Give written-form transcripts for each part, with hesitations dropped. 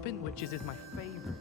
Spin Witches is my favorite.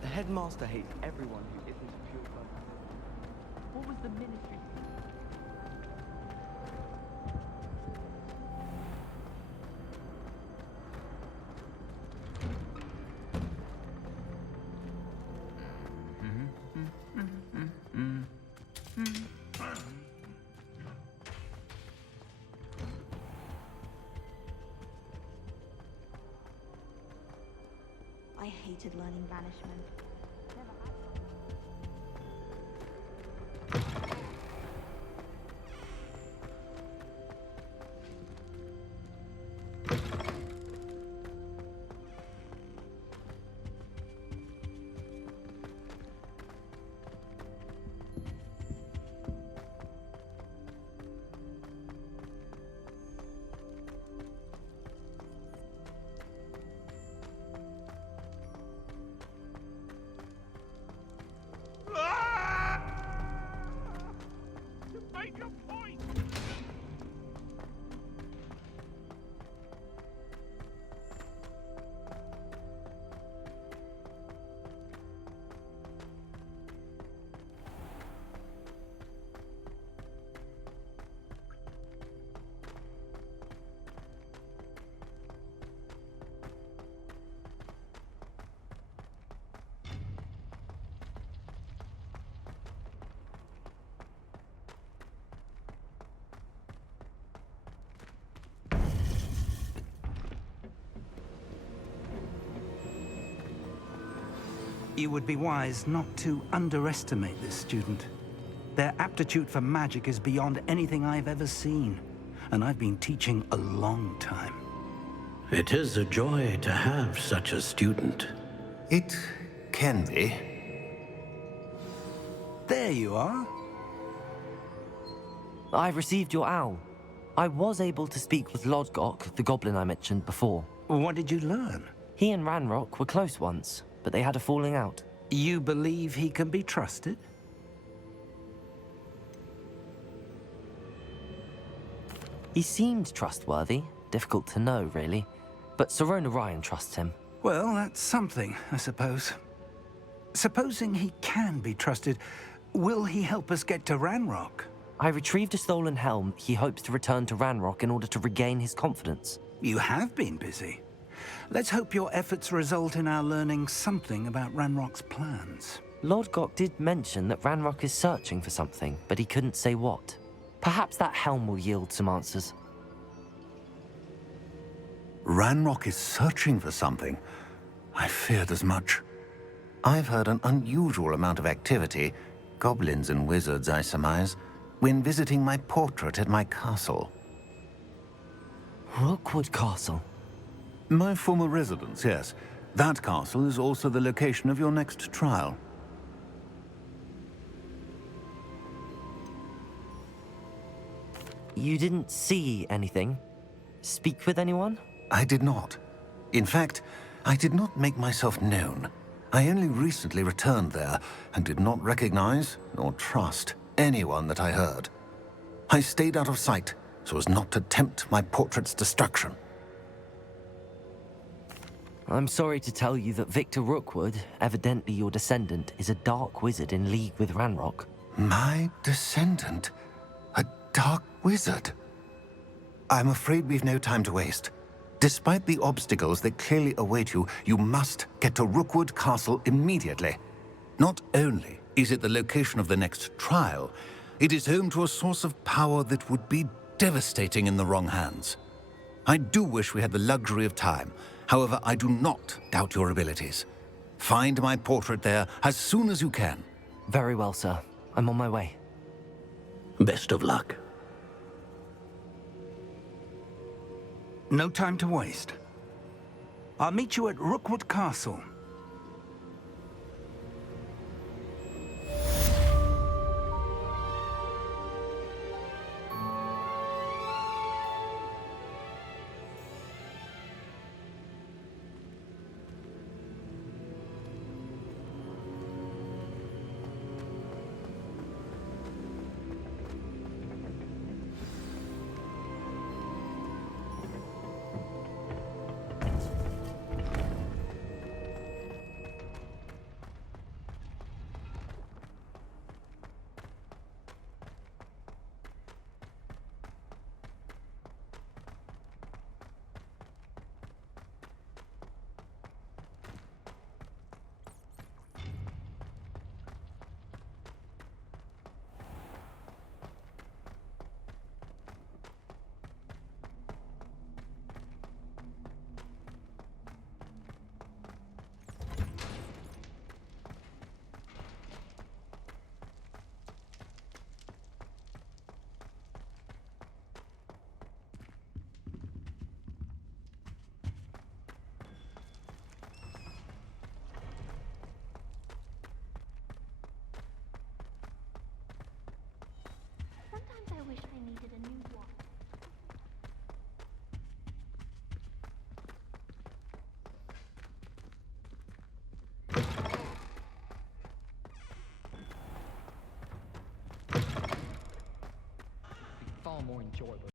The headmaster hates everyone who isn't a pure blood. What was the ministry? I hated learning banishment. Make your point! You would be wise not to underestimate this student. Their aptitude for magic is beyond anything I've ever seen, and I've been teaching a long time. It is a joy to have such a student. It can be. There you are. I've received your owl. I was able to speak with Lodgok, the goblin I mentioned before. What did you learn? He and Ranrock were close once, but they had a falling out. You believe he can be trusted? He seemed trustworthy. Difficult to know, really. But Sirona Ryan trusts him. Well, that's something, I suppose. Supposing he can be trusted, will he help us get to Ranrock? I retrieved a stolen helm he hopes to return to Ranrock in order to regain his confidence. You have been busy. Let's hope your efforts result in our learning something about Ranrock's plans. Lodgok did mention that Ranrock is searching for something, but he couldn't say what. Perhaps that helm will yield some answers. Ranrock is searching for something. I feared as much. I've heard an unusual amount of activity, goblins and wizards, I surmise, when visiting my portrait at my castle. Rookwood Castle? My former residence, yes. That castle is also the location of your next trial. You didn't see anything? Speak with anyone? I did not. In fact, I did not make myself known. I only recently returned there and did not recognize nor trust anyone that I heard. I stayed out of sight so as not to tempt my portrait's destruction. I'm sorry to tell you that Victor Rookwood, evidently your descendant, is a dark wizard in league with Ranrock. My descendant? A dark wizard? I'm afraid we've no time to waste. Despite the obstacles that clearly await you, you must get to Rookwood Castle immediately. Not only is it the location of the next trial, it is home to a source of power that would be devastating in the wrong hands. I do wish we had the luxury of time. However, I do not doubt your abilities. Find my portrait there as soon as you can. Very well, sir. I'm on my way. Best of luck. No time to waste. I'll meet you at Rookwood Castle. Sometimes I wish I needed a new watch. Far more enjoyable.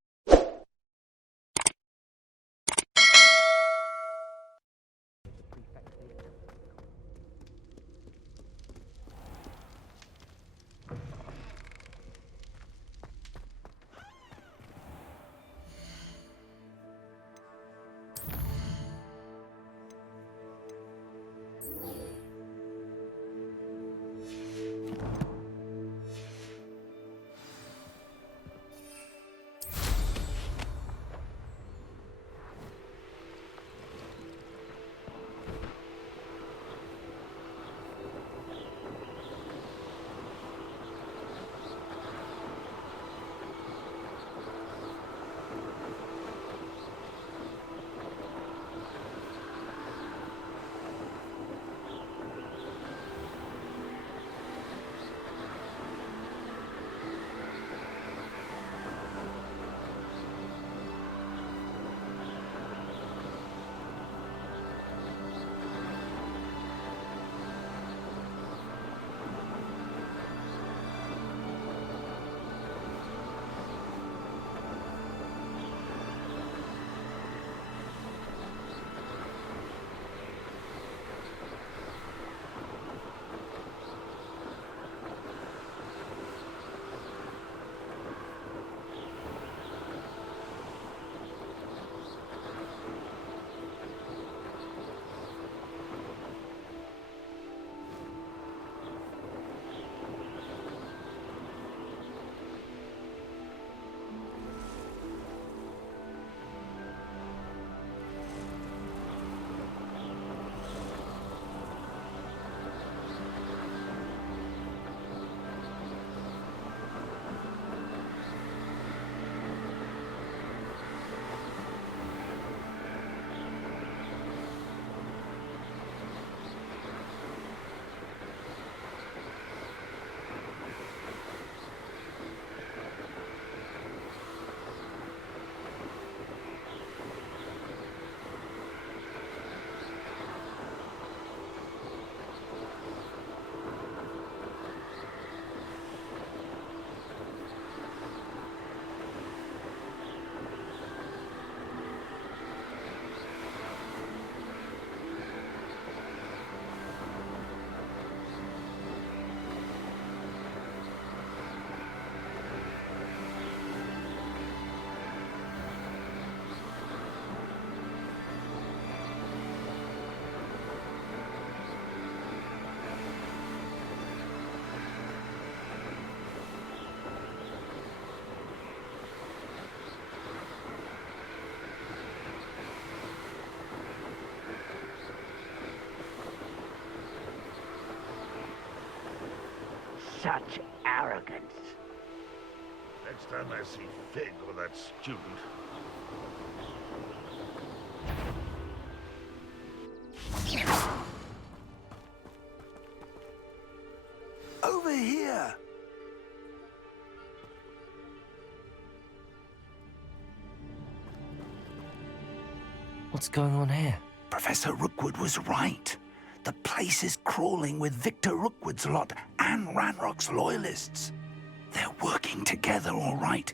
Such arrogance. Next time I see Fig or that student. Over here! What's going on here? Professor Rookwood was right. The place is crawling with Victor Rookwood's lot and Ranrock's loyalists. They're working together, all right,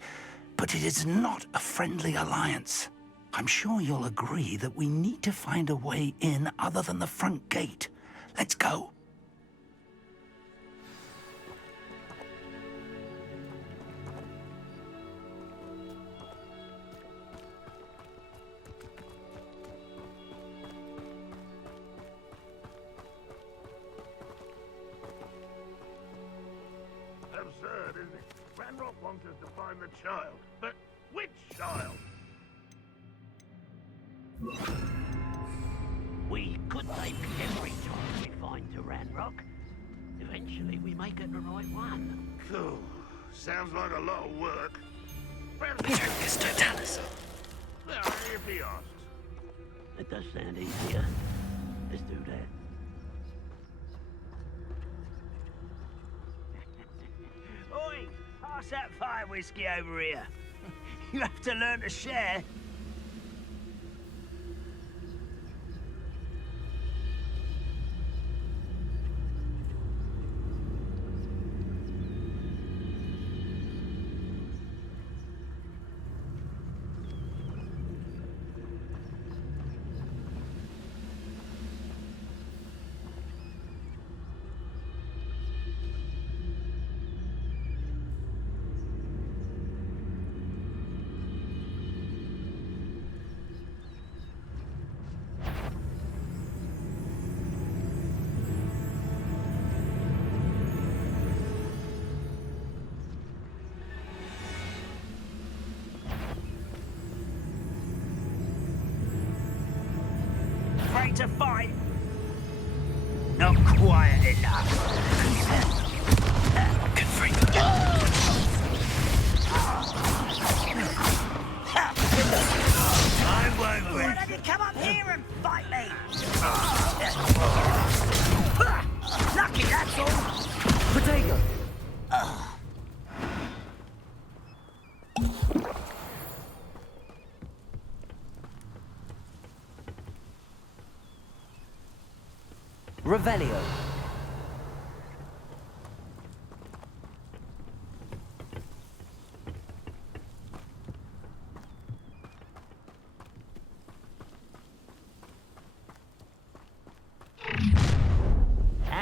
but it is not a friendly alliance. I'm sure you'll agree that we need to find a way in other than the front gate. Let's go. Absurd, isn't it? Ranrock wants us to find the child. But which child? We could take every child we find to Ranrock. Eventually we may get the right one. Cool. Sounds like a lot of work. Peter Totalis. Well, if he asks. It does sound easier. Let's do that. Oi! Pass that fire whiskey over here. You have to learn to share. Afraid to fight? Not quiet enough. I won't win. Why don't you come up here and fight me? Lucky, that's all. Potato! Revelio.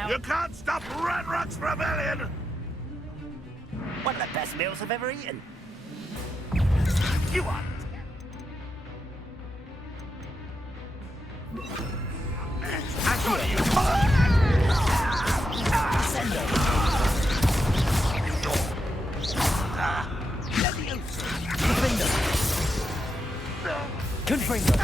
You can't stop Ranrock's rebellion! One of the best meals I've ever eaten. You are. I got you. Send them. Confringo.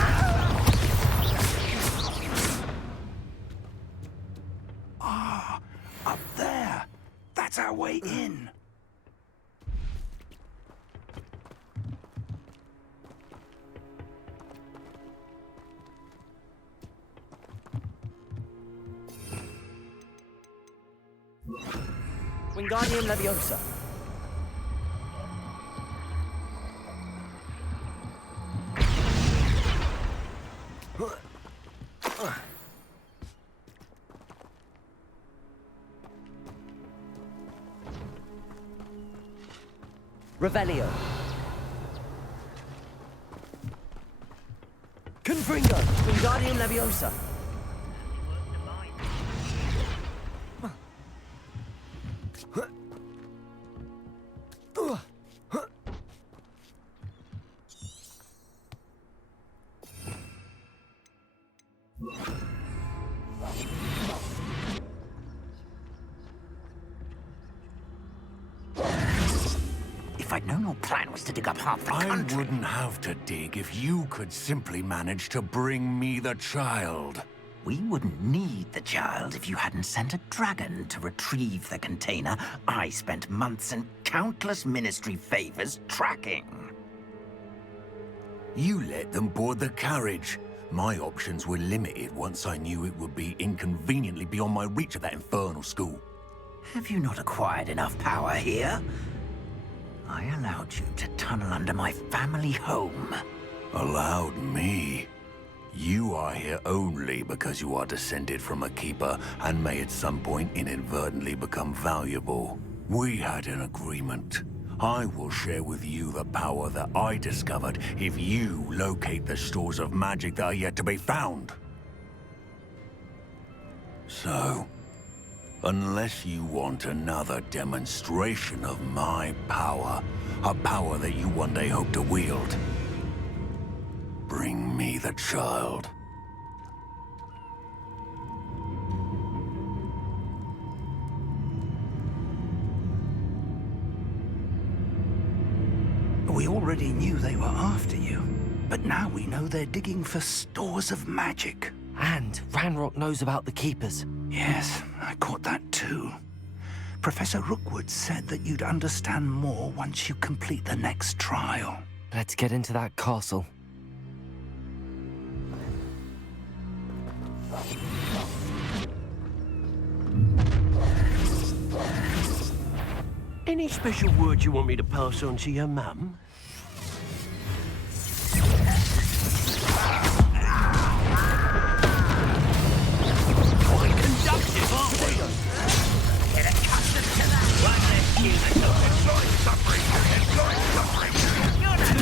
Ah, up there. That's our way in. Wingardium Leviosa. Revelio. Confringo. Wingardium Leviosa. If I'd known your plan was to dig up half the I country. wouldn't have to dig if you could simply manage to bring me the child. We wouldn't need the child if you hadn't sent a dragon to retrieve the container I spent months and countless ministry favors tracking. You let them board the carriage. My options were limited once I knew it would be inconveniently beyond my reach at that infernal school. Have you not acquired enough power here? I allowed you to tunnel under my family home. Allowed me? You are here only because you are descended from a keeper and may at some point inadvertently become valuable. We had an agreement. I will share with you the power that I discovered if you locate the stores of magic that are yet to be found. So, unless you want another demonstration of my power, a power that you one day hope to wield, bring me the child. We already knew they were after you, but now we know they're digging for stores of magic. And Ranrock knows about the Keepers. Yes, I caught that too. Professor Rookwood said that you'd understand more once you complete the next trial. Let's get into that castle. Any special word you want me to pass on to your mum? Quite conductive, aren't we? Get accustomed to that. One less human. Enjoy suffering. Enjoy suffering. You're not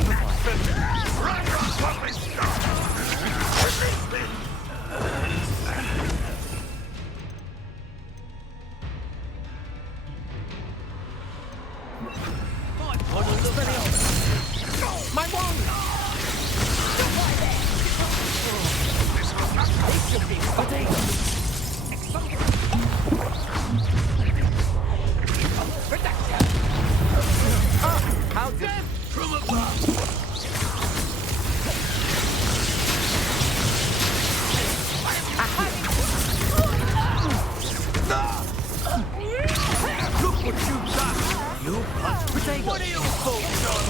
Run, what we start. Release me. My wand! How did... From above! Look what you've done! You punch potato! What are you folks on?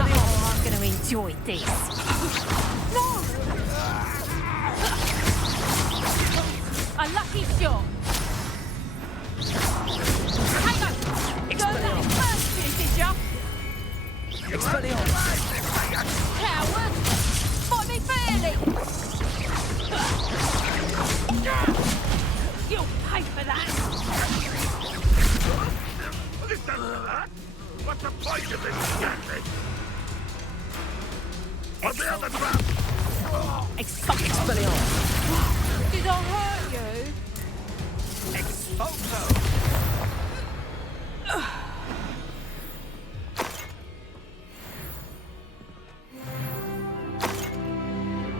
Oh, I'm going to enjoy this. No! A lucky shot. Hang on. Don't let it burst you, did ya? Coward! Fight me fairly! You'll pay for that! Listen to that. What's the point of this scandal? On the other trap! Expulso! Did I hurt you?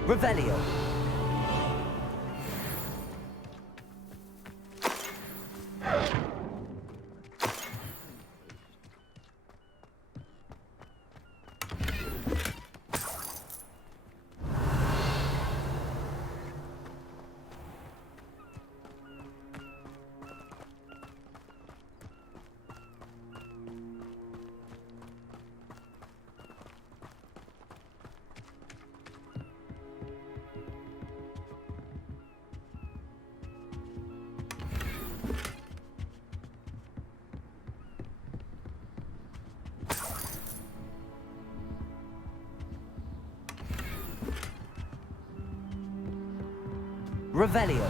Revelio. Revelio.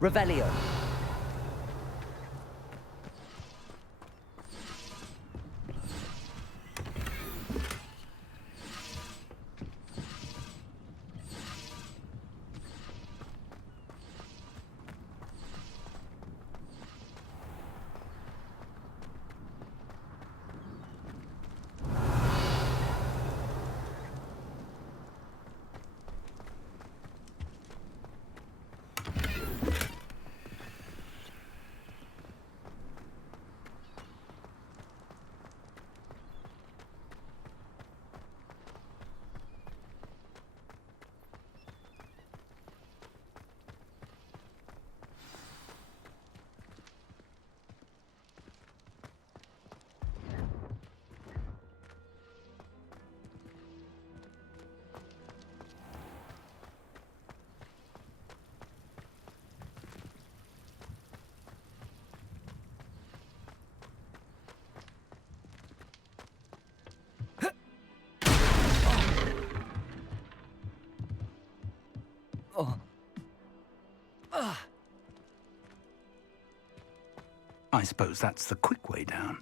Revelio. I suppose that's the quick way down.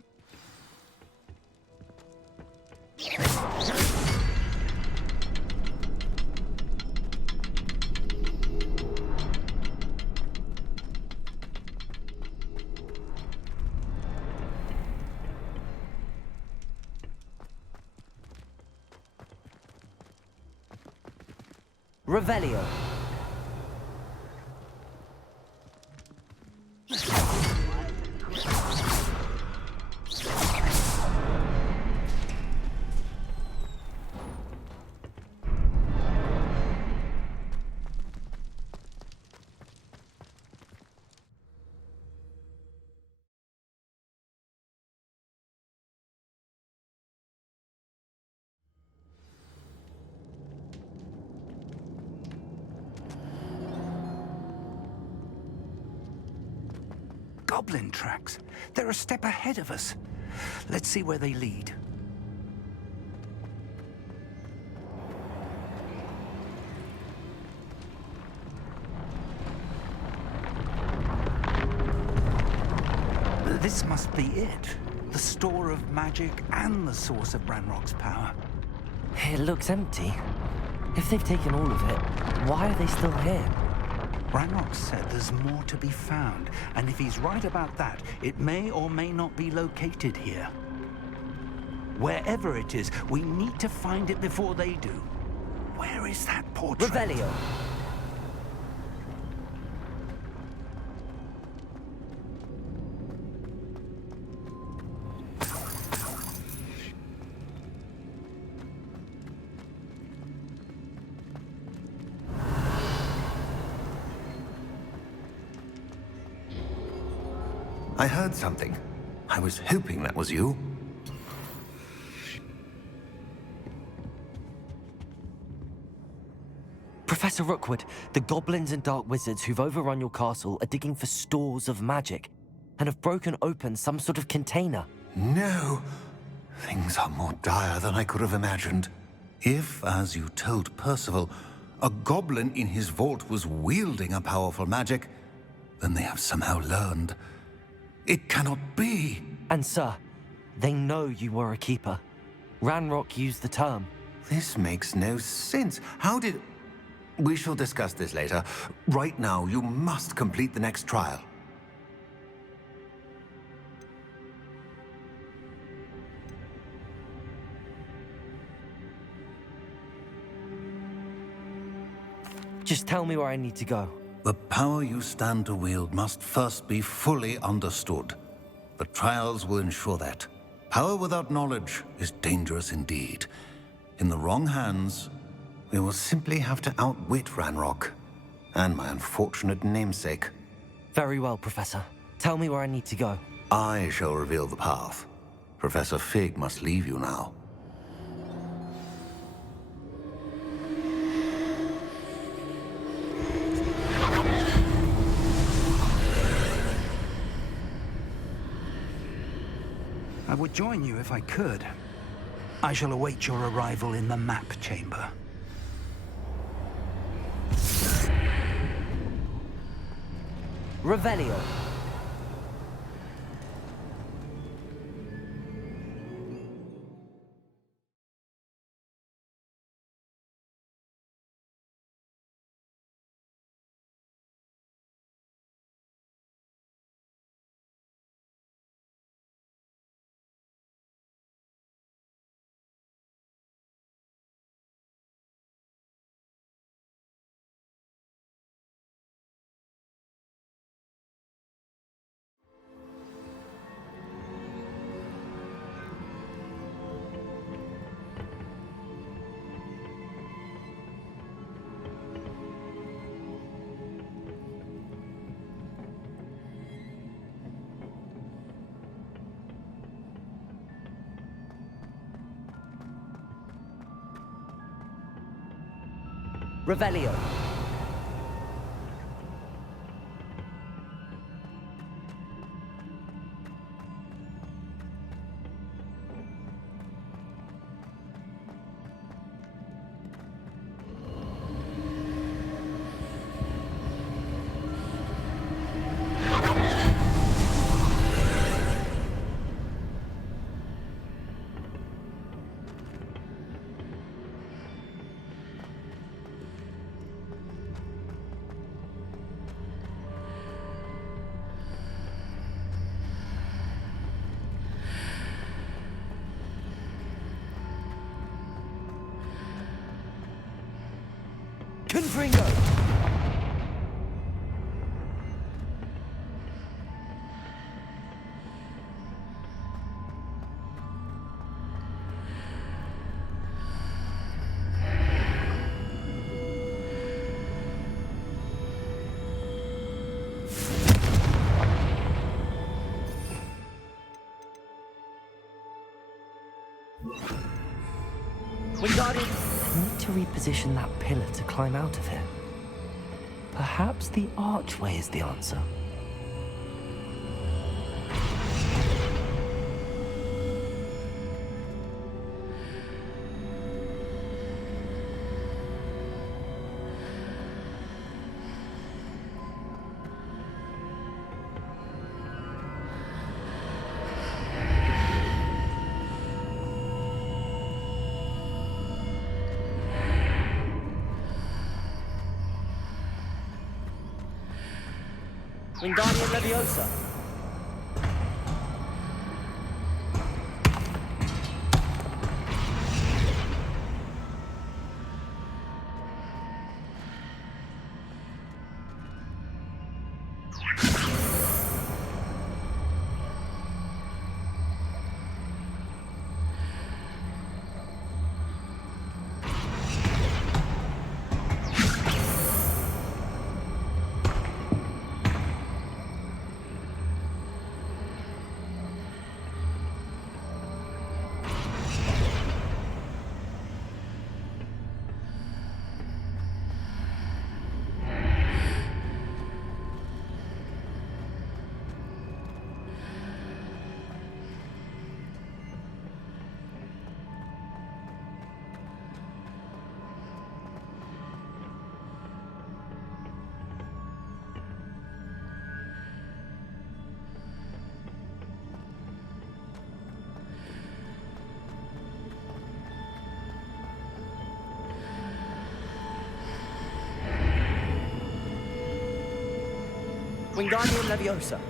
Revelio. Goblin tracks. They're a step ahead of us. Let's see where they lead. This must be it. The store of magic and the source of Ranrock's power. It looks empty. If they've taken all of it, why are they still here? Ranrock said there's more to be found, and if he's right about that, it may or may not be located here. Wherever it is, we need to find it before they do. Where is that portrait? Revelio. I heard something. I was hoping that was you. Professor Rookwood, the goblins and dark wizards who've overrun your castle are digging for stores of magic and have broken open some sort of container. No. Things are more dire than I could have imagined. If, as you told Percival, a goblin in his vault was wielding a powerful magic, then they have somehow learned. It cannot be. And sir, they know you were a keeper. Ranrock used the term. This makes no sense. How did... We shall discuss this later. Right now, you must complete the next trial. Just tell me where I need to go. The power you stand to wield must first be fully understood. The trials will ensure that. Power without knowledge is dangerous indeed. In the wrong hands, we will simply have to outwit Ranrock and my unfortunate namesake. Very well, Professor. Tell me where I need to go. I shall reveal the path. Professor Fig must leave you now. I would join you if I could. I shall await your arrival in the map chamber. Revelio. Revelio. Confringo! Wingardium! I need to reposition that pillar to climb out of here. Perhaps the archway is the answer. Wingardium Leviosa. Wingardium Leviosa.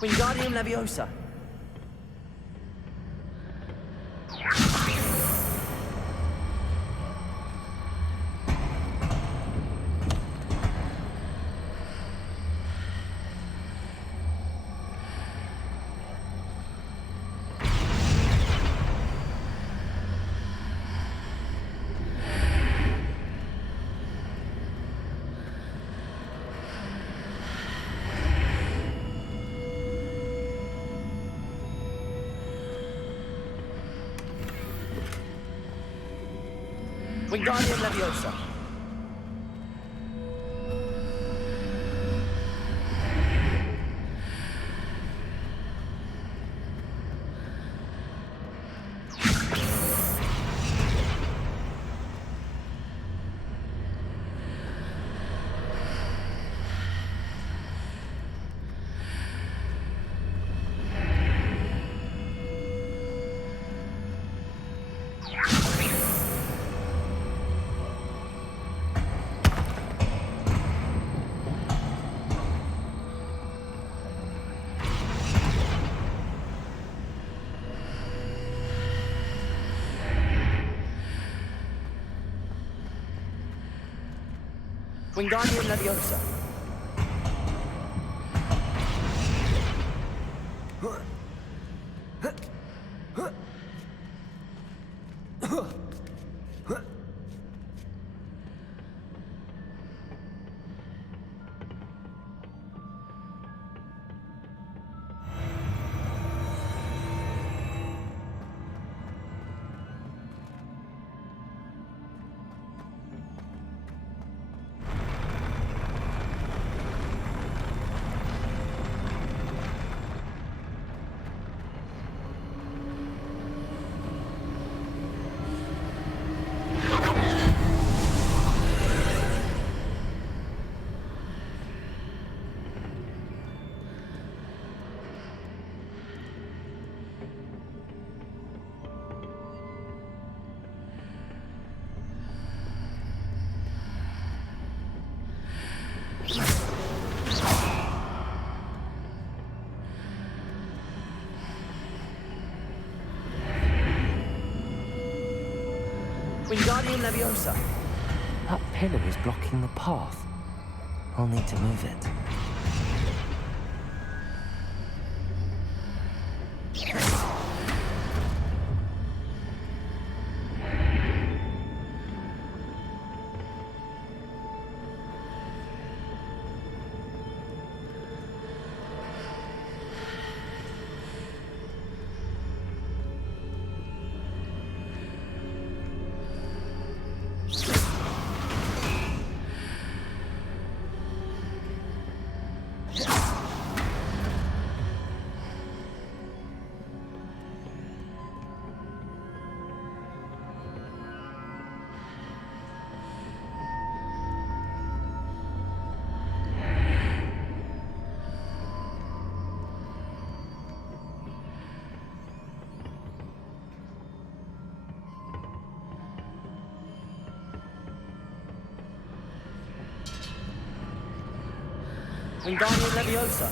Wingardium Leviosa. Wingardium Leviosa. Wingardium Leviosa. Wingardium Leviosa. That pillar is blocking the path. I'll need to move it. Wingardium Leviosa.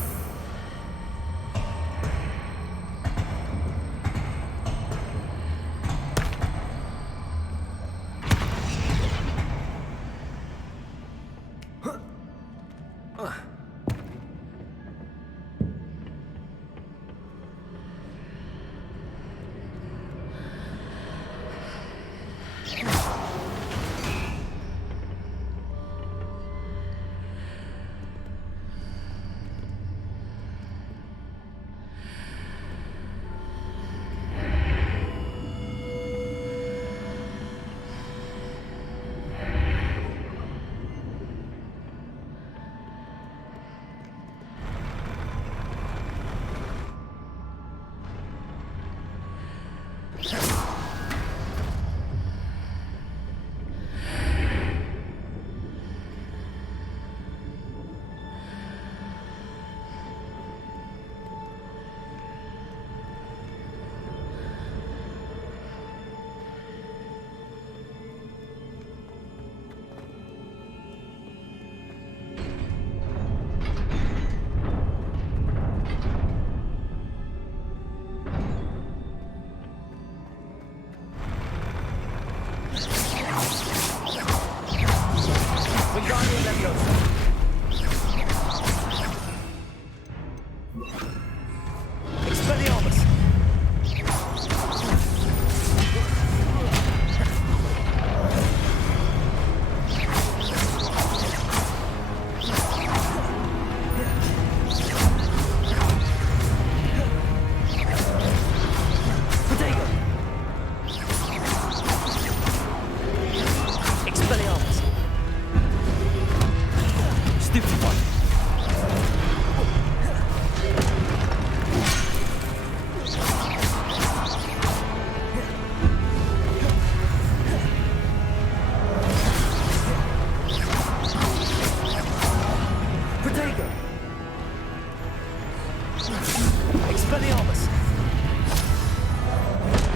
Expelliarmus!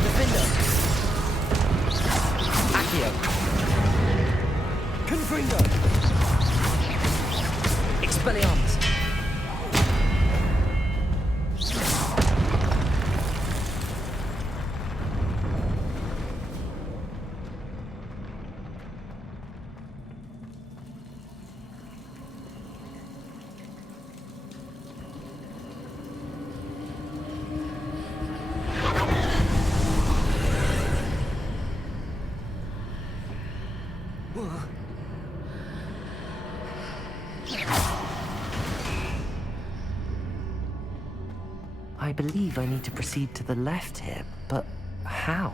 Defender! Accio! Confringo! Expelliarmus! I believe I need to proceed to the left here, but how?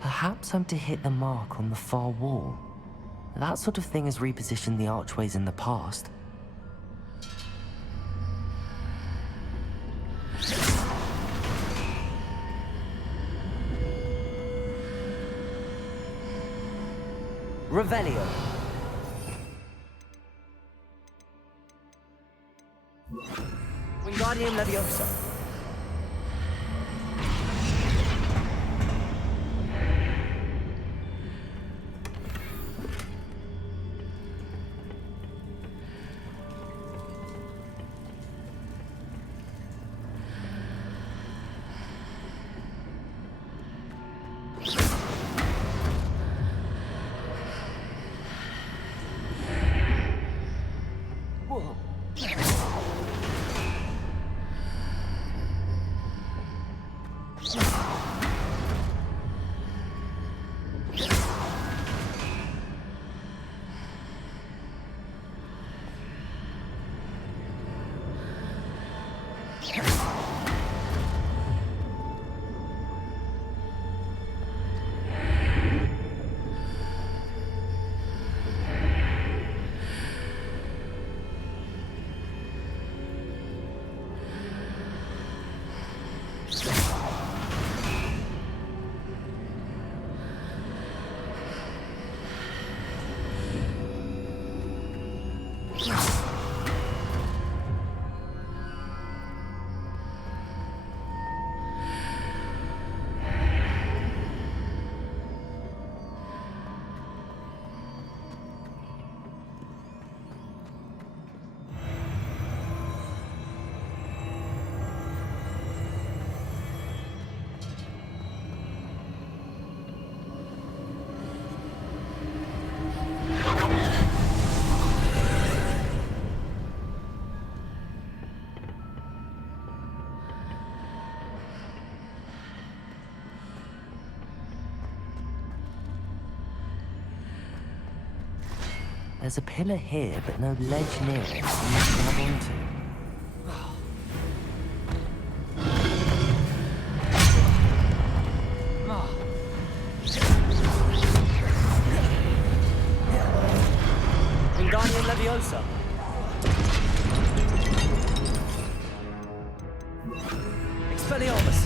Perhaps I'm to hit the mark on the far wall. That sort of thing has repositioned the archways in the past. Revelio. Wingardium Leviosa. There's a pillar here, but no ledge near it. You must grab onto. Wingardium Leviosa. Expelliarmus.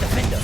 Defender.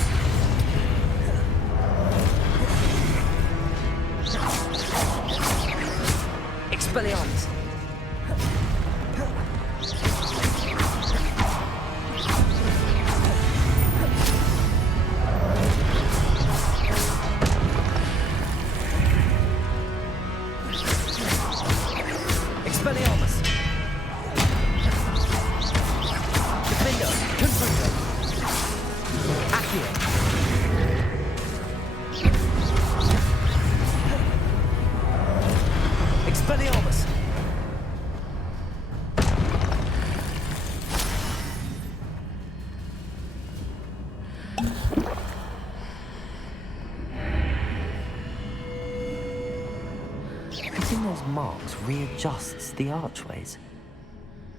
marks readjusts the archways.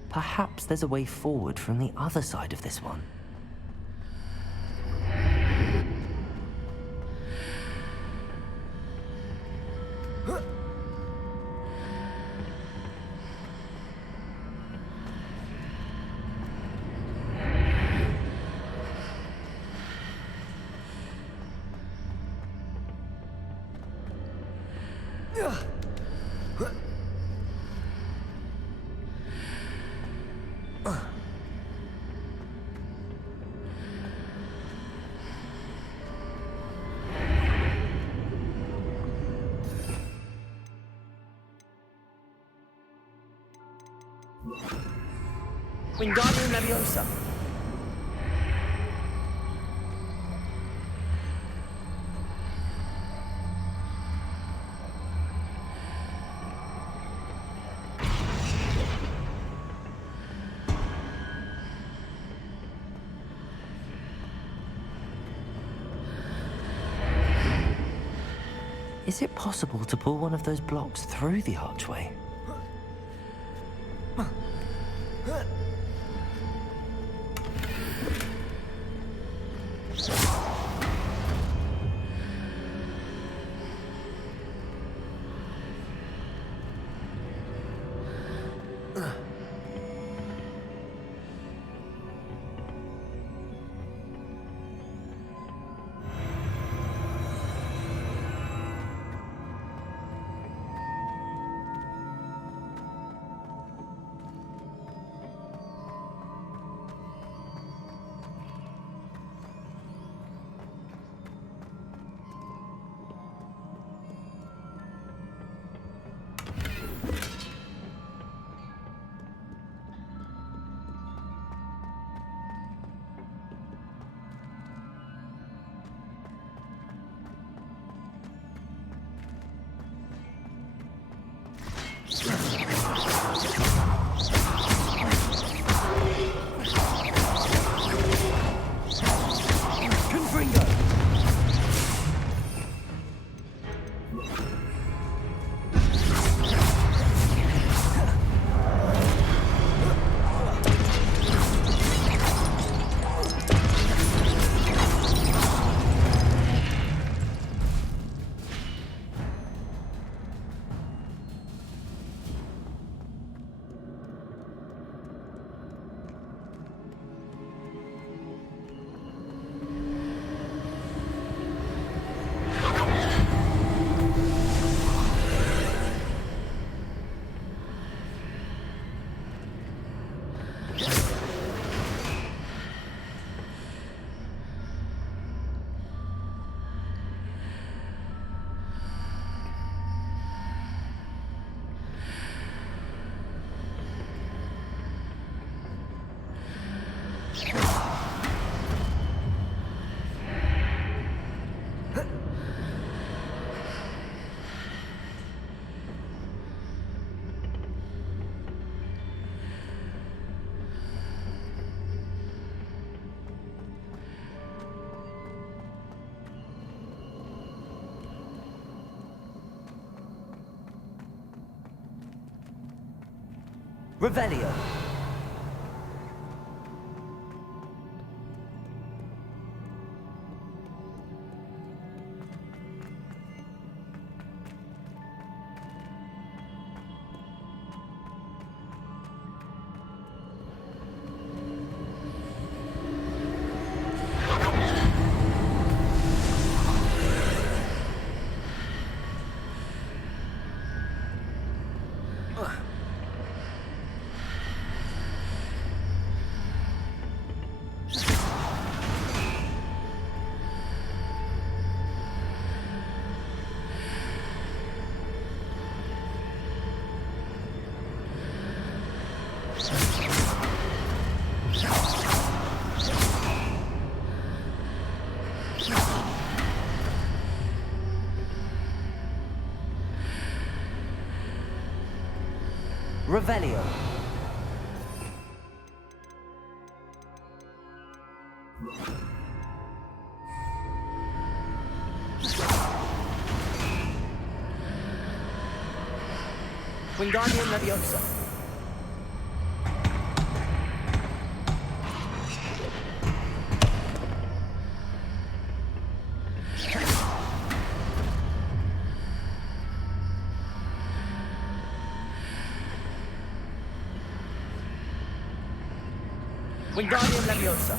Perhaps there's a way forward from the other side of this one. Wingardium Leviosa. Is it possible to pull one of those blocks through the archway? Revelio. Revelio. Wingardium Leviosa. Wingardium Leviosa.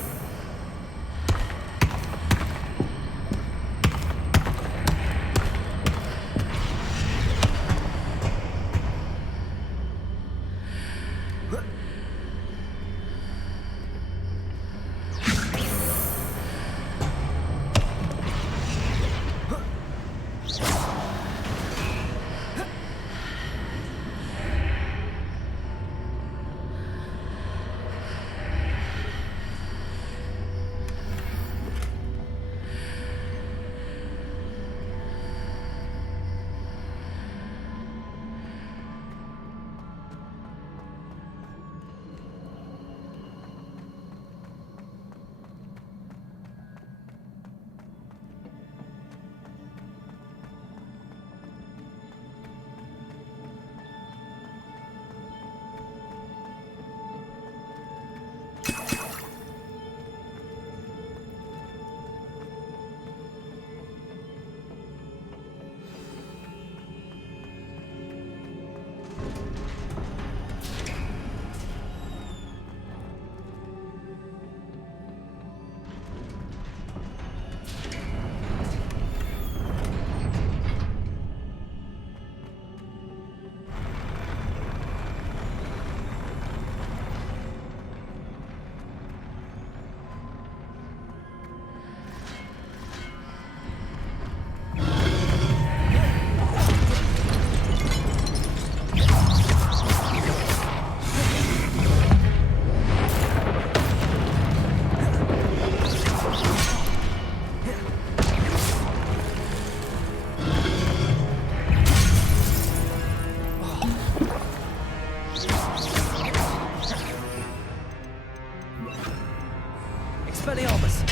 Expelliarmus!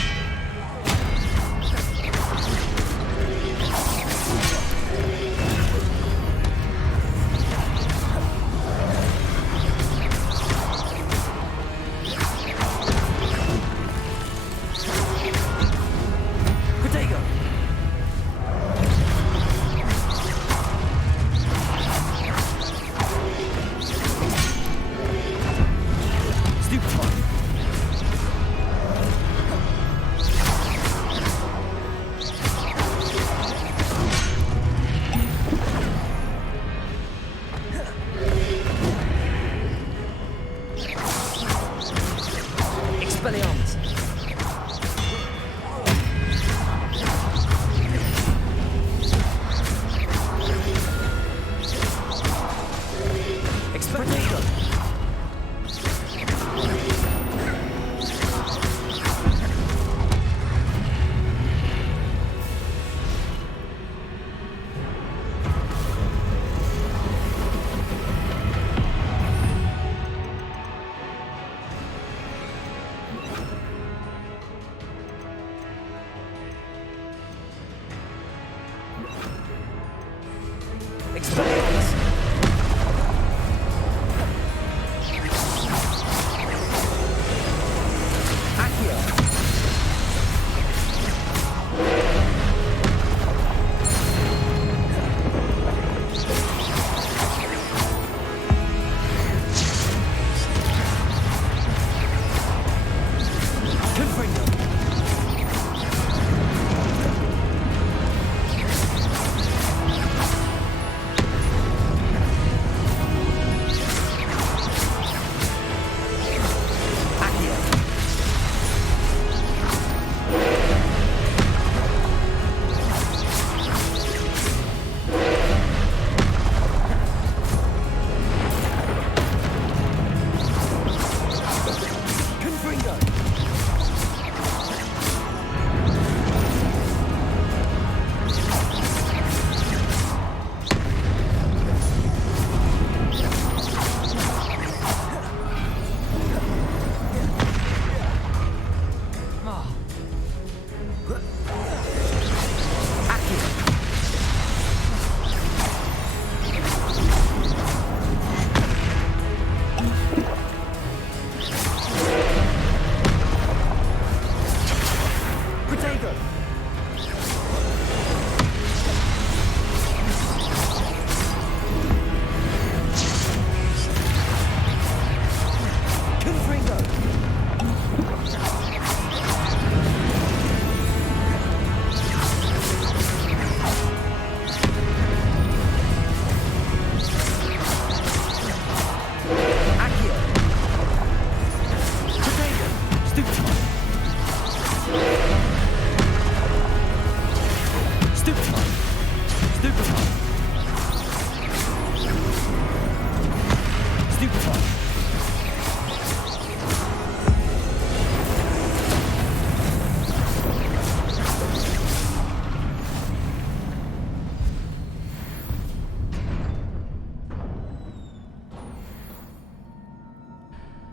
Expelliarmus!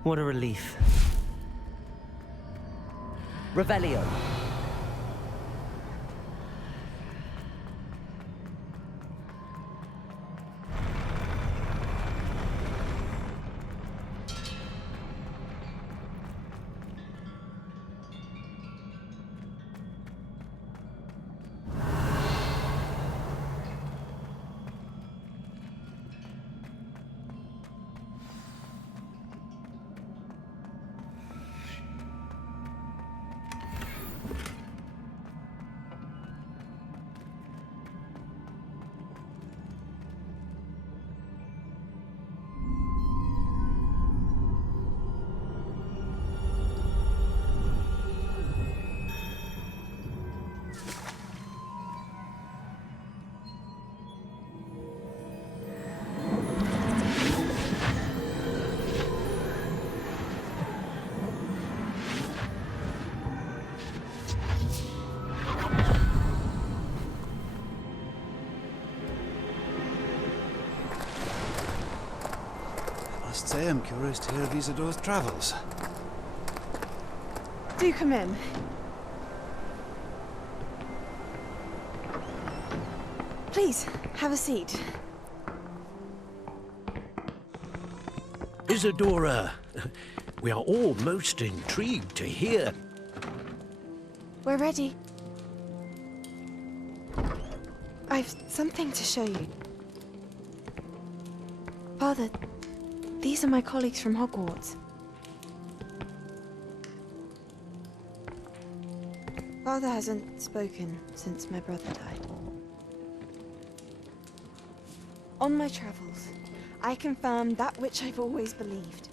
What a relief. Revelio. I must say I'm curious to hear of Isadore's travels. Do come in. Please, have a seat. Isadora, we are all most intrigued to hear. We're ready. I've something to show you. Father, these are my colleagues from Hogwarts. Father hasn't spoken since my brother died. On my travels, I confirmed that which I've always believed.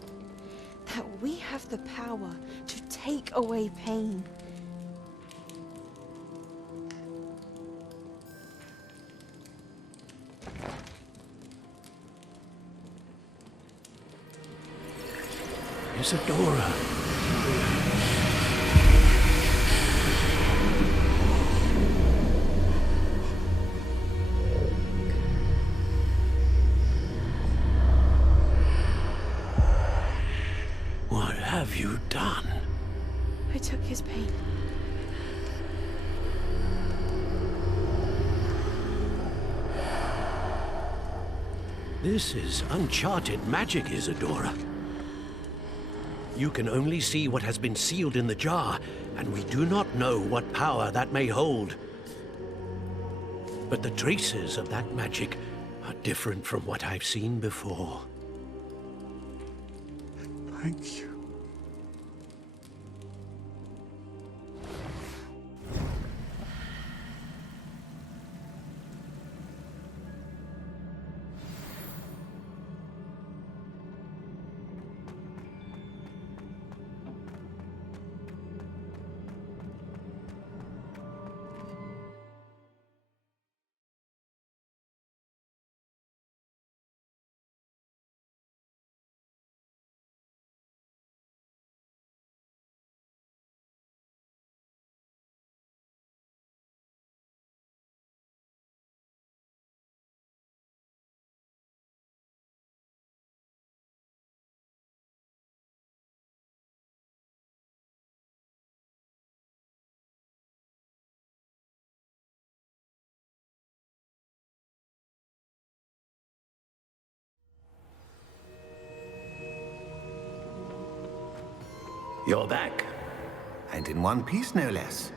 That we have the power to take away pain. Isadora. What have you done? I took his pain. This is uncharted magic, Isadora. You can only see what has been sealed in the jar, and we do not know what power that may hold. But the traces of that magic are different from what I've seen before. Thank you. You're back. And in one piece, no less.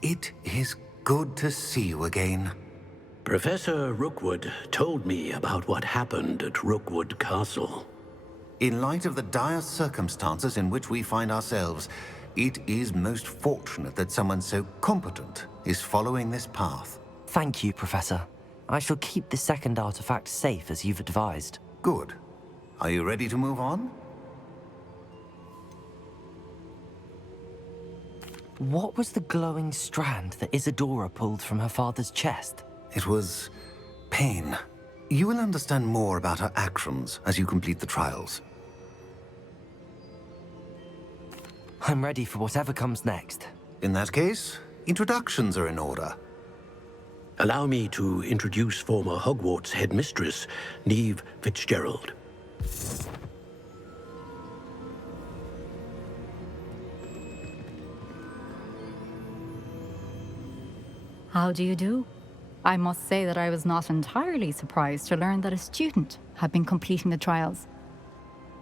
It is good to see you again. Professor Rookwood told me about what happened at Rookwood Castle. In light of the dire circumstances in which we find ourselves, it is most fortunate that someone so competent is following this path. Thank you, Professor. I shall keep the second artifact safe as you've advised. Good. Are you ready to move on? What was the glowing strand that Isadora pulled from her father's chest? It was pain. You will understand more about her actions as you complete the trials. I'm ready for whatever comes next. In that case, introductions are in order. Allow me to introduce former Hogwarts headmistress, Neve Fitzgerald. How do you do? I must say that I was not entirely surprised to learn that a student had been completing the trials.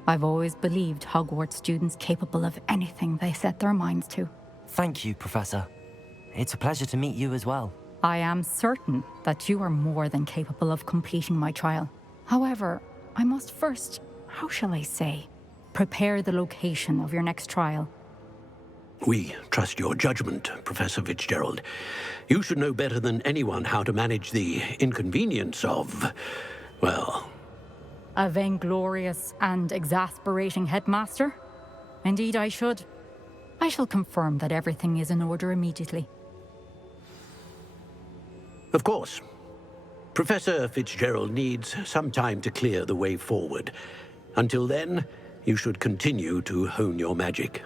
I've always believed Hogwarts students capable of anything they set their minds to. Thank you, Professor. It's a pleasure to meet you as well. I am certain that you are more than capable of completing my trial. However, I must first, how shall I say, prepare the location of your next trial. We trust your judgment, Professor Fitzgerald. You should know better than anyone how to manage the inconvenience of, well... A vainglorious and exasperating headmaster? Indeed I should. I shall confirm that everything is in order immediately. Of course. Professor Fitzgerald needs some time to clear the way forward. Until then, you should continue to hone your magic.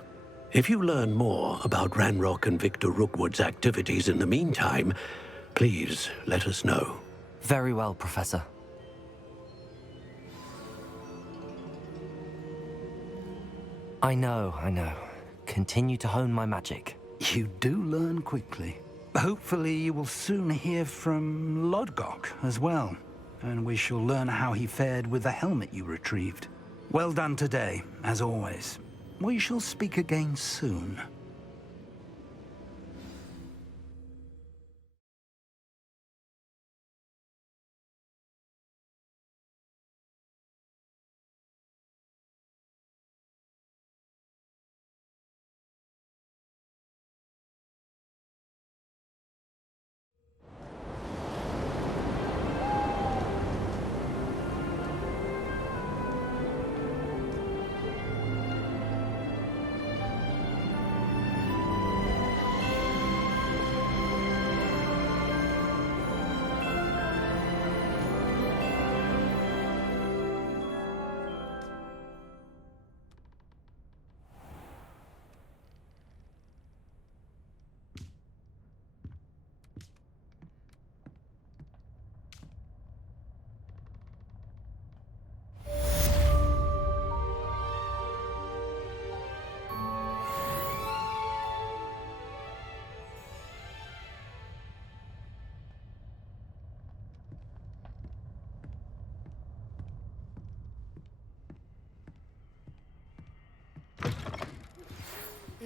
If you learn more about Ranrock and Victor Rookwood's activities in the meantime, please let us know. Very well, Professor. I know. Continue to hone my magic. You do learn quickly. Hopefully you will soon hear from Lodgok as well, and we shall learn how he fared with the helmet you retrieved. Well done today, as always. We shall speak again soon.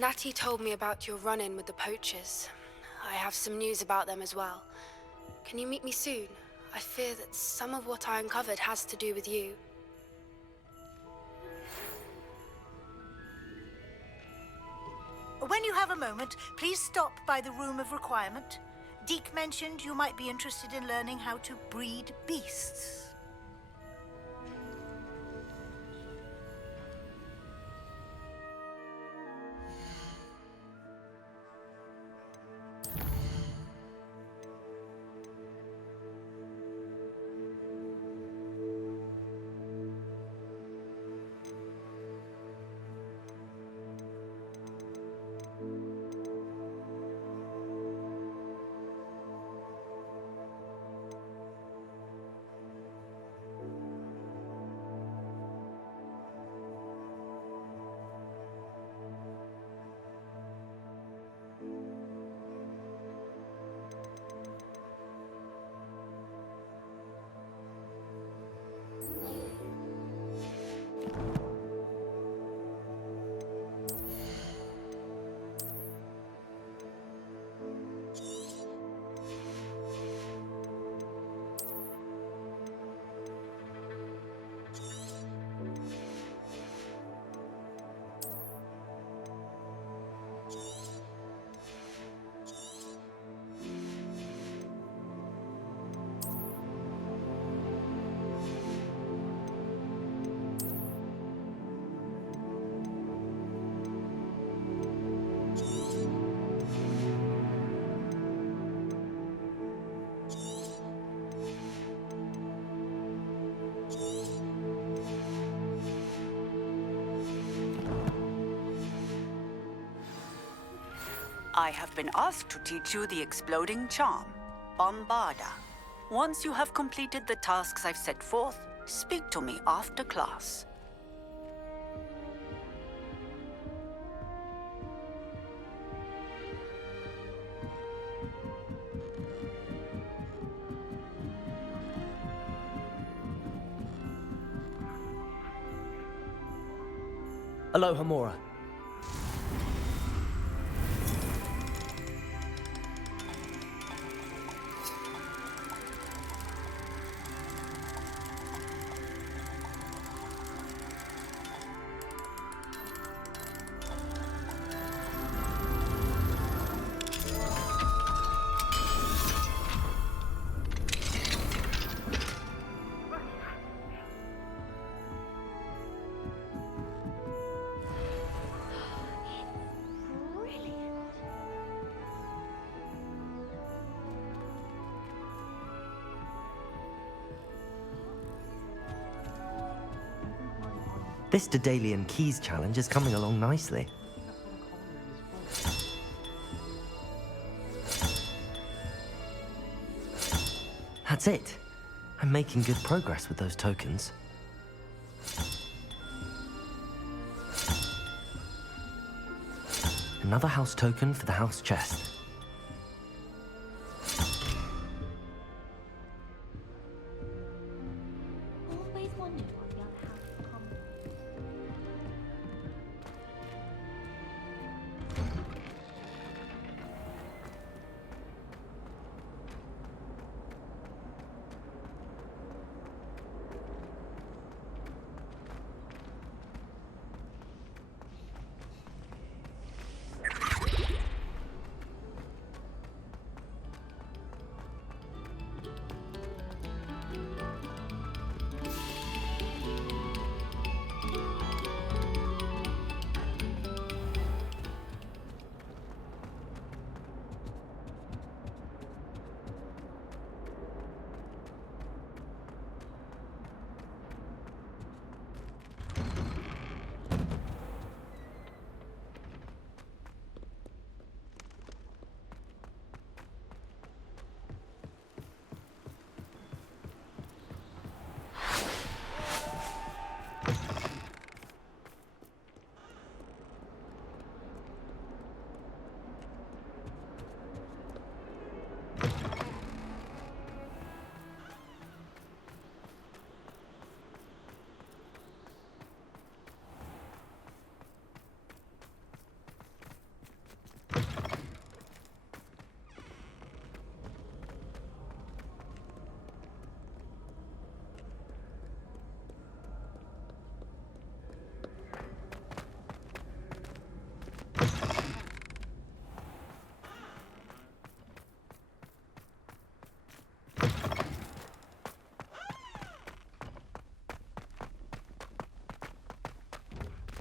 Natty told me about your run-in with the poachers. I have some news about them as well. Can you meet me soon? I fear that some of what I uncovered has to do with you. When you have a moment, please stop by the Room of Requirement. Deke mentioned you might be interested in learning how to breed beasts. I have been asked to teach you the exploding charm. Bombarda. Once you have completed the tasks I've set forth, speak to me after class. Aloha, Mora. This Daedalian Keys challenge is coming along nicely. That's it. I'm making good progress with those tokens. Another house token for the house chest.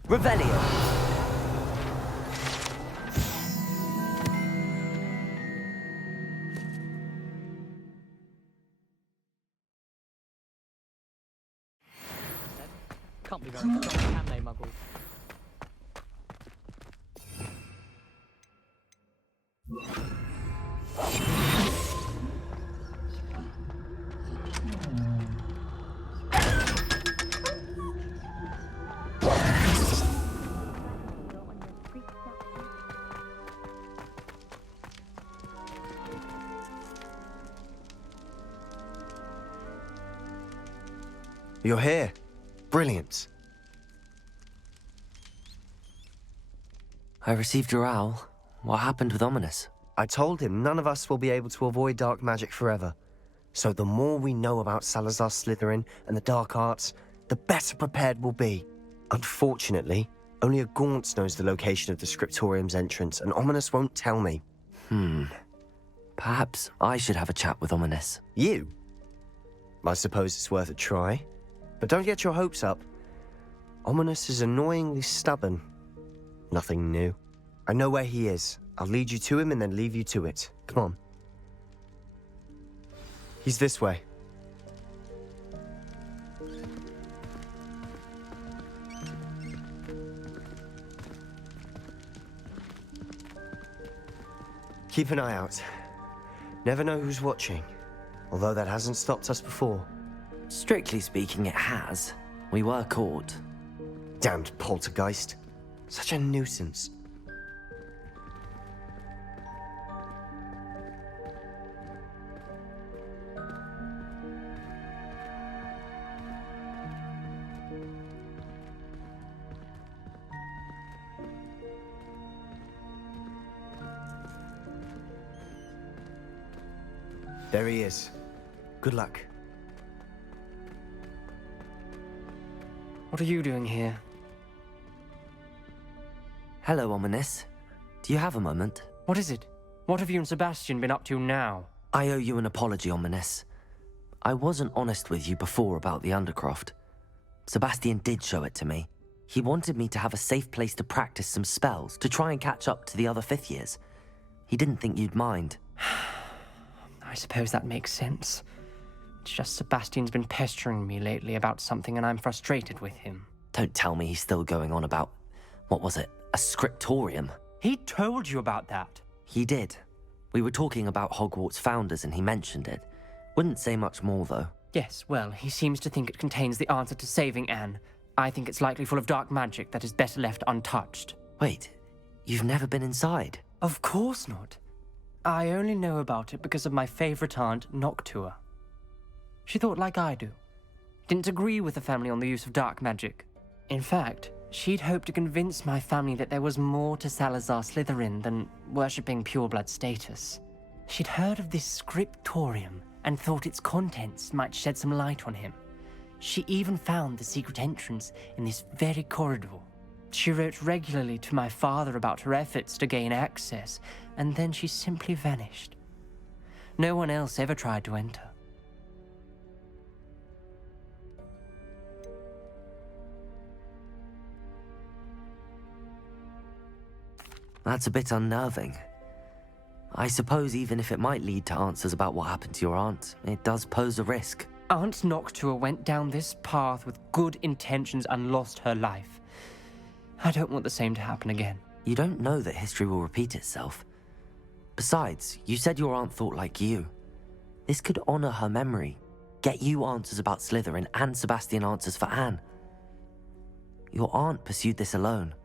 Revelio. Can't be very strong, can they, Muggles? You're here. Brilliant. I received your owl. What happened with Ominous? I told him none of us will be able to avoid dark magic forever. So the more we know about Salazar Slytherin and the dark arts, the better prepared we'll be. Unfortunately, only a Gaunt knows the location of the Scriptorium's entrance, and Ominous won't tell me. Perhaps I should have a chat with Ominous. You? I suppose it's worth a try. But don't get your hopes up. Ominous is annoyingly stubborn. Nothing new. I know where he is. I'll lead you to him and then leave you to it. Come on. He's this way. Keep an eye out. Never know who's watching. Although that hasn't stopped us before. Strictly speaking, it has. We were caught. Damned poltergeist. Such a nuisance. There he is. Good luck. What are you doing here? Hello, Ominous. Do you have a moment? What is it? What have you and Sebastian been up to now? I owe you an apology, Ominous. I wasn't honest with you before about the Undercroft. Sebastian did show it to me. He wanted me to have a safe place to practice some spells, to try and catch up to the other 5th years. He didn't think you'd mind. I suppose that makes sense. It's just Sebastian's been pestering me lately about something and I'm frustrated with him. Don't tell me he's still going on about, what was it, a Scriptorium? He told you about that? He did. We were talking about Hogwarts founders and he mentioned it. Wouldn't say much more, though. Yes, well, he seems to think it contains the answer to saving Anne. I think it's likely full of dark magic that is better left untouched. Wait, you've never been inside? Of course not. I only know about it because of my favorite aunt, Noctua. She thought like I do. Didn't agree with the family on the use of dark magic. In fact, she'd hoped to convince my family that there was more to Salazar Slytherin than worshipping pureblood status. She'd heard of this Scriptorium and thought its contents might shed some light on him. She even found the secret entrance in this very corridor. She wrote regularly to my father about her efforts to gain access, and then she simply vanished. No one else ever tried to enter. That's a bit unnerving. I suppose even if it might lead to answers about what happened to your aunt, it does pose a risk. Aunt Noctua went down this path with good intentions and lost her life. I don't want the same to happen again. You don't know that history will repeat itself. Besides, you said your aunt thought like you. This could honor her memory, get you answers about Slytherin and Sebastian answers for Anne. Your aunt pursued this alone.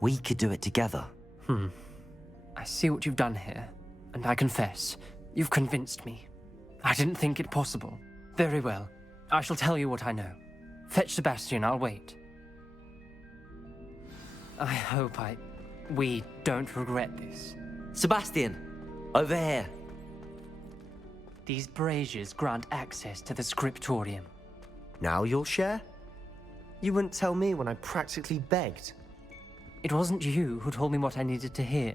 We could do it together. I see what you've done here, and I confess, you've convinced me. I didn't think it possible. Very well. I shall tell you what I know. Fetch Sebastian, I'll wait. I hope we don't regret this. Sebastian, over here. These braziers grant access to the Scriptorium. Now you'll share? You wouldn't tell me when I practically begged. It wasn't you who told me what I needed to hear.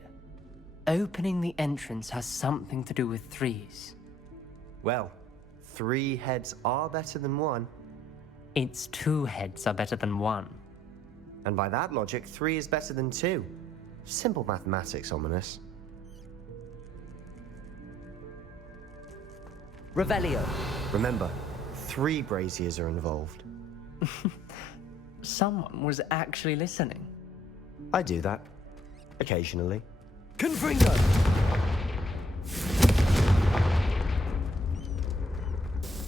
Opening the entrance has something to do with 3s. Well, 3 heads are better than 1. It's 2 heads are better than 1. And by that logic, 3 is better than 2. Simple mathematics, Ominous. Revelio. Remember, 3 braziers are involved. Someone was actually listening. I do that. Occasionally. Confringo!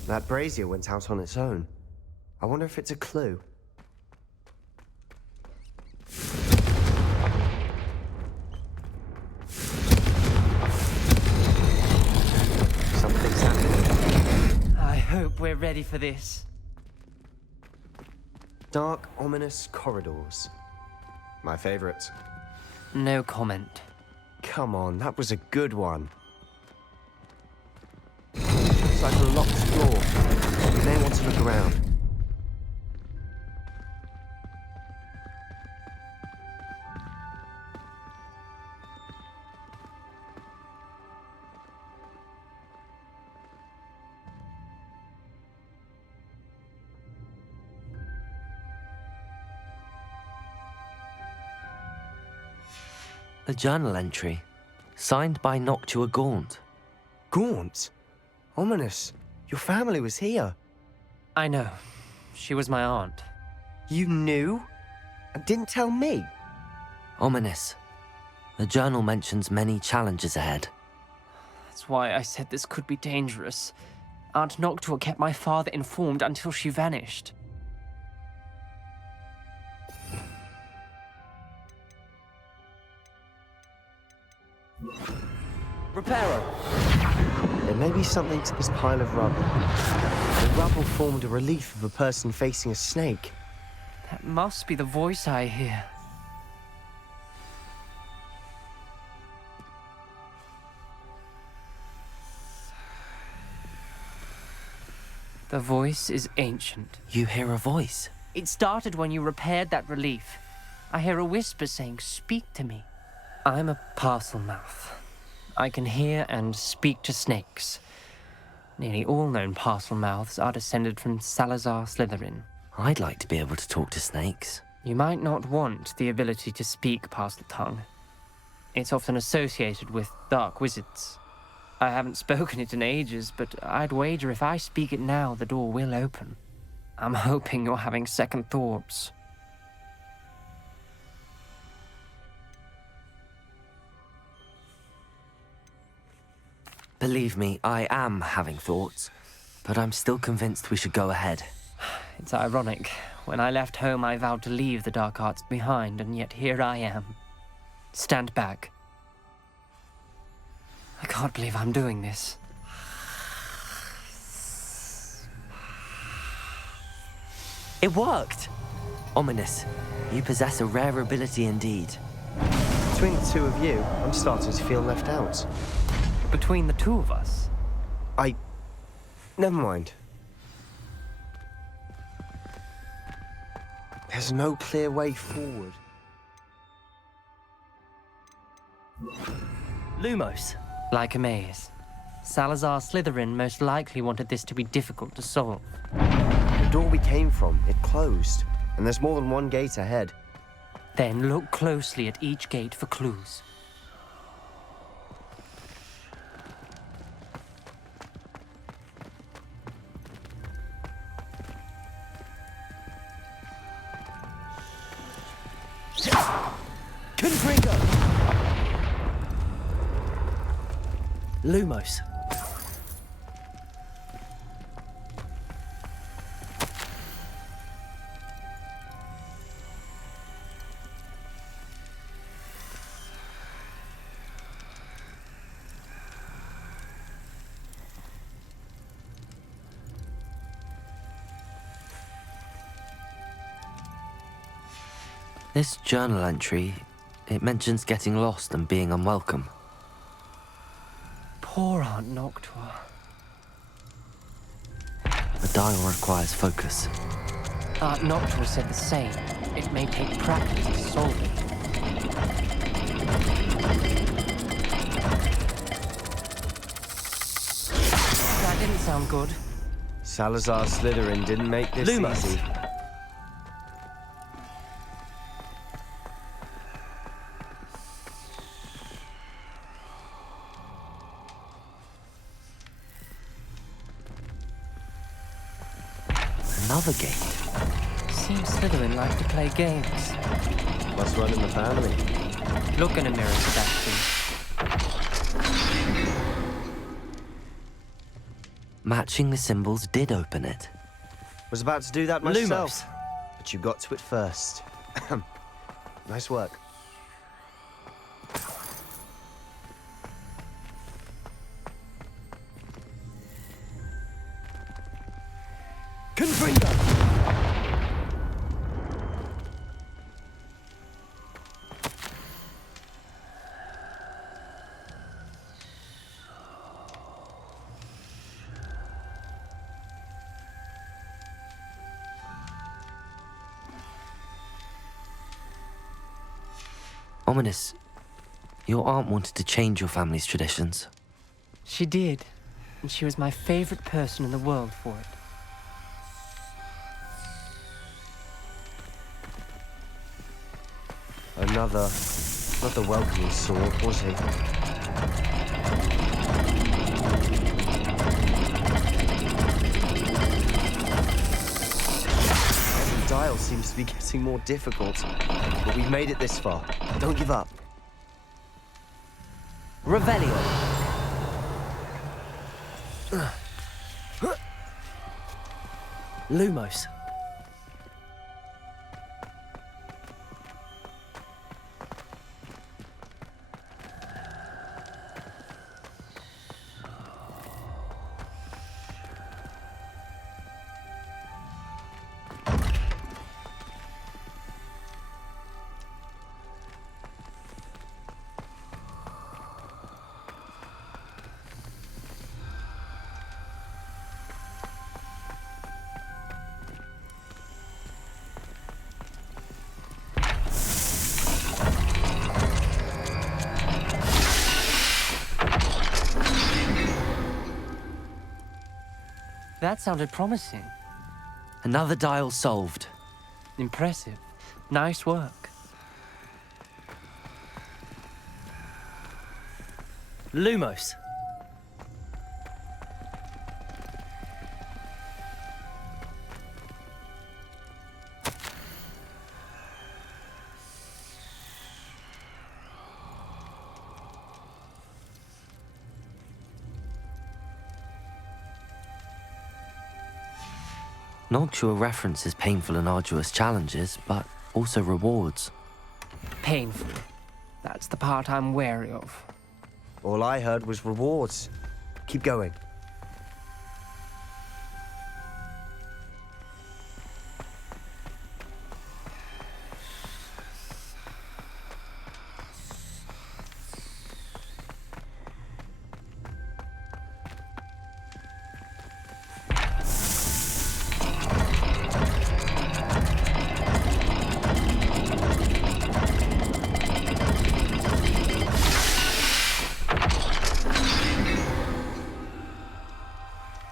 That brazier went out on its own. I wonder if it's a clue. Something's happening. I hope we're ready for this. Dark, ominous corridors. My favorite. No comment. Come on, that was a good one. It's like a locked door. You may want to look around. A journal entry, signed by Noctua Gaunt. Gaunt? Ominous. Your family was here. I know. She was my aunt. You knew? And didn't tell me? Ominous. The journal mentions many challenges ahead. That's why I said this could be dangerous. Aunt Noctua kept my father informed until she vanished. Reparo! There may be something to this pile of rubble. The rubble formed a relief of a person facing a snake. That must be the voice I hear. The voice is ancient. You hear a voice? It started when you repaired that relief. I hear a whisper saying, "Speak to me." I'm a parcel-mouth. I can hear and speak to snakes. Nearly all known parcel-mouths are descended from Salazar Slytherin. I'd like to be able to talk to snakes. You might not want the ability to speak Parcel-tongue. It's often associated with dark wizards. I haven't spoken it in ages, but I'd wager if I speak it now, the door will open. I'm hoping you're having second thoughts. Believe me, I am having thoughts, but I'm still convinced we should go ahead. It's ironic. When I left home, I vowed to leave the dark arts behind, and yet here I am. Stand back. I can't believe I'm doing this. It worked! Ominous, you possess a rare ability indeed. Between the two of you, I'm starting to feel left out. Between the two of us? Never mind. There's no clear way forward. Lumos. Like a maze. Salazar Slytherin most likely wanted this to be difficult to solve. The door we came from, it closed. And there's more than one gate ahead. Then look closely at each gate for clues. Lumos. This journal entry, it mentions getting lost and being unwelcome. Poor Aunt Noctua. The dial requires focus. Aunt Noctua said the same. It may take practice to solve it. That didn't sound good. Salazar Slytherin didn't make this easy. Another gate. Seems Slytherin like to play games. Must run in the family. Look in a mirror, Sebastian. Matching the symbols did open it. Was about to do that myself. Lumos. But you got to it first. Nice work. Confringo! Ominous, your aunt wanted to change your family's traditions. She did, and she was my favorite person in the world for it. Another welcoming sword, was he? Every dial seems to be getting more difficult, but we've made it this far. Don't give up. Revelio. Lumos. That sounded promising. Another dial solved. Impressive. Nice work. Lumos. Noctua references painful and arduous challenges, but also rewards. Painful. That's the part I'm wary of. All I heard was rewards. Keep going.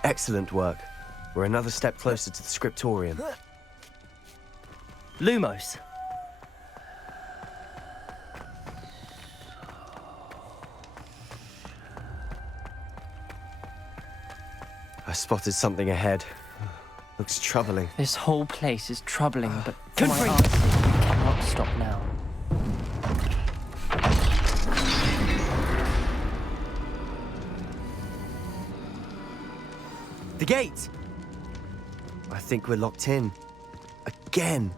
Excellent work. We're another step closer to the Scriptorium. Lumos. I spotted something ahead. Looks troubling. This whole place is troubling, but for my answer, we cannot stop now. The gate! I think we're locked in. Again.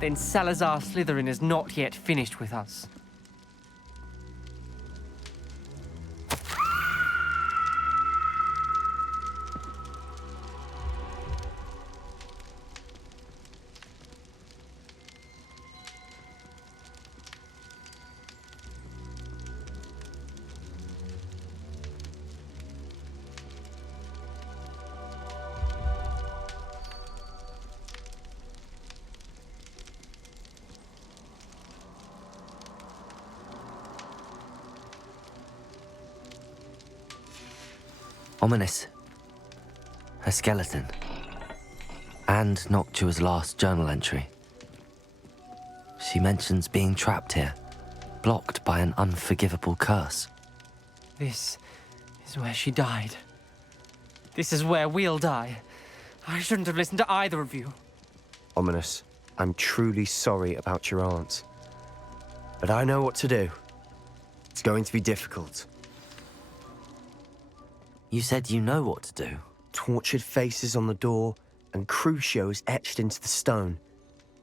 Then Salazar Slytherin is not yet finished with us. Ominous. Her skeleton. And Noctua's last journal entry. She mentions being trapped here, blocked by an unforgivable curse. This is where she died. This is where we'll die. I shouldn't have listened to either of you. Ominous, I'm truly sorry about your aunt. But I know what to do. It's going to be difficult. You said you know what to do. Tortured faces on the door and Crucios etched into the stone.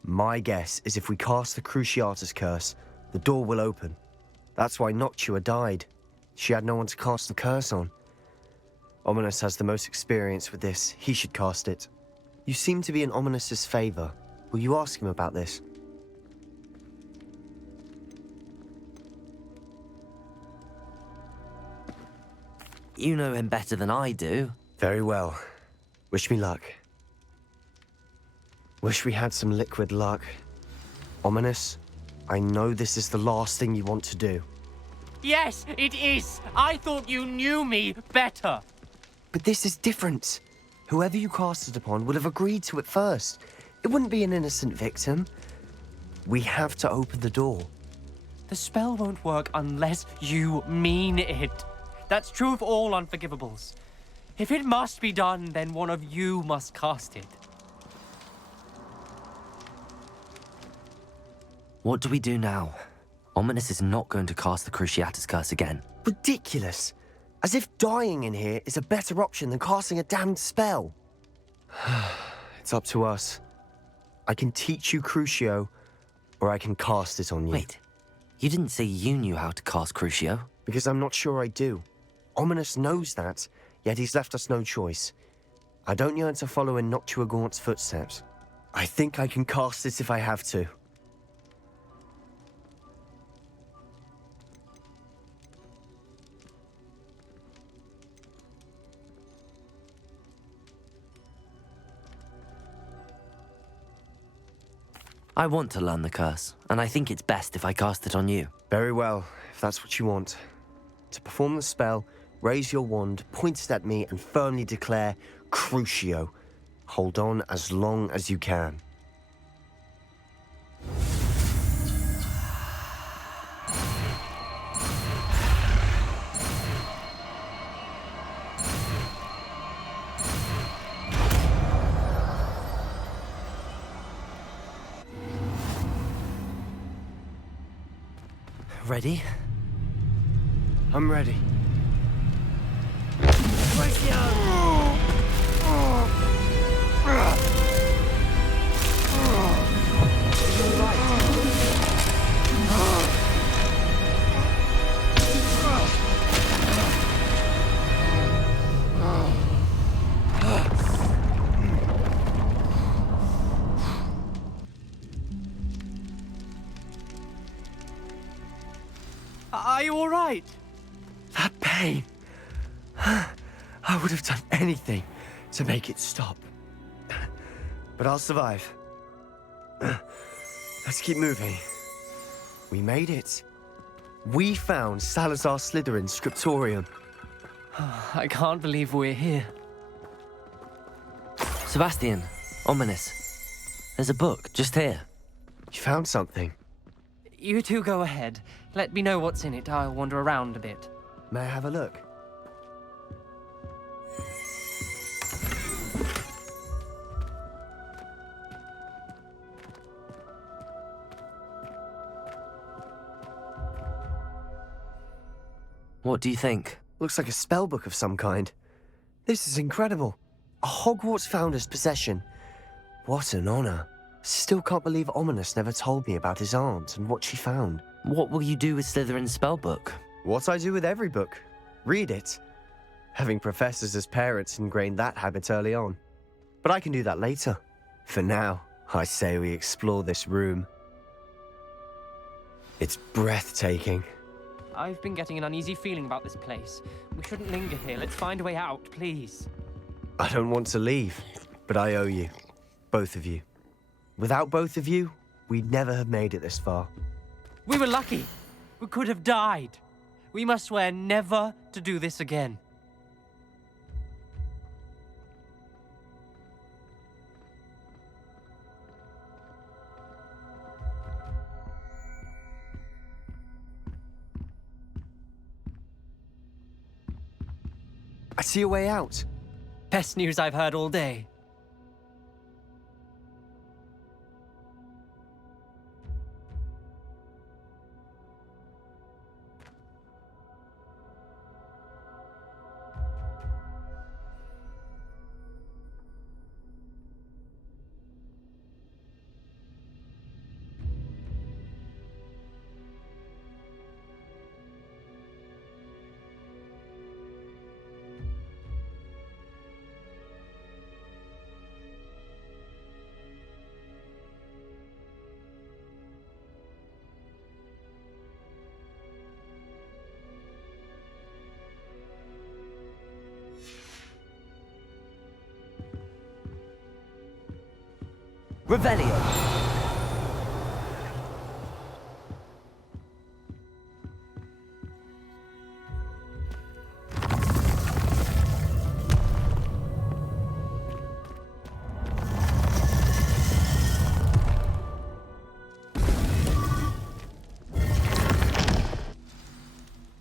My guess is if we cast the Cruciatus curse, the door will open. That's why Noctua died. She had no one to cast the curse on. Ominous has the most experience with this. He should cast it. You seem to be in Ominous's favor. Will you ask him about this? You know him better than I do. Very well. Wish me luck. Wish we had some liquid luck. Ominous, I know this is the last thing you want to do. Yes, it is. I thought you knew me better. But this is different. Whoever you cast it upon would have agreed to it first. It wouldn't be an innocent victim. We have to open the door. The spell won't work unless you mean it. That's true of all unforgivables. If it must be done, then one of you must cast it. What do we do now? Ominous is not going to cast the Cruciatus curse again. Ridiculous. As if dying in here is a better option than casting a damned spell. It's up to us. I can teach you Crucio, or I can cast it on you. Wait, you didn't say you knew how to cast Crucio? Because I'm not sure I do. Ominous knows that, yet he's left us no choice. I don't yearn to follow in Noctua Gaunt's footsteps. I think I can cast it if I have to. I want to learn the curse, and I think it's best if I cast it on you. Very well, if that's what you want. To perform the spell, raise your wand, point it at me, and firmly declare, Crucio. Hold on as long as you can. Ready? I'm ready. Are you all right? That pain. I would have done anything to make it stop. But I'll survive. Let's keep moving. We made it. We found Salazar Slytherin's Scriptorium. I can't believe we're here. Sebastian, Ominous. There's a book just here. You found something? You two go ahead. Let me know what's in it. I'll wander around a bit. May I have a look? What do you think? Looks like a spellbook of some kind. This is incredible. A Hogwarts founder's possession. What an honor. Still can't believe Ominous never told me about his aunt and what she found. What will you do with Slytherin's spellbook? What I do with every book. Read it. Having professors as parents ingrained that habit early on. But I can do that later. For now, I say we explore this room. It's breathtaking. I've been getting an uneasy feeling about this place. We shouldn't linger here. Let's find a way out, please. I don't want to leave, but I owe you. Both of you. Without both of you, we'd never have made it this far. We were lucky. We could have died. We must swear never to do this again. I see a way out. Best news I've heard all day. Revelio!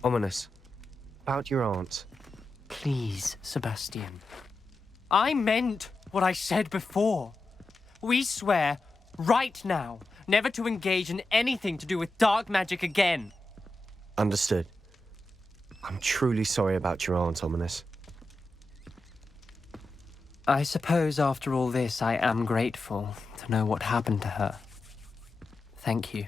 Ominous. About your aunt. Please, Sebastian. I meant what I said before. We swear, right now, never to engage in anything to do with dark magic again. Understood. I'm truly sorry about your aunt, Ominous. I suppose after all this, I am grateful to know what happened to her. Thank you.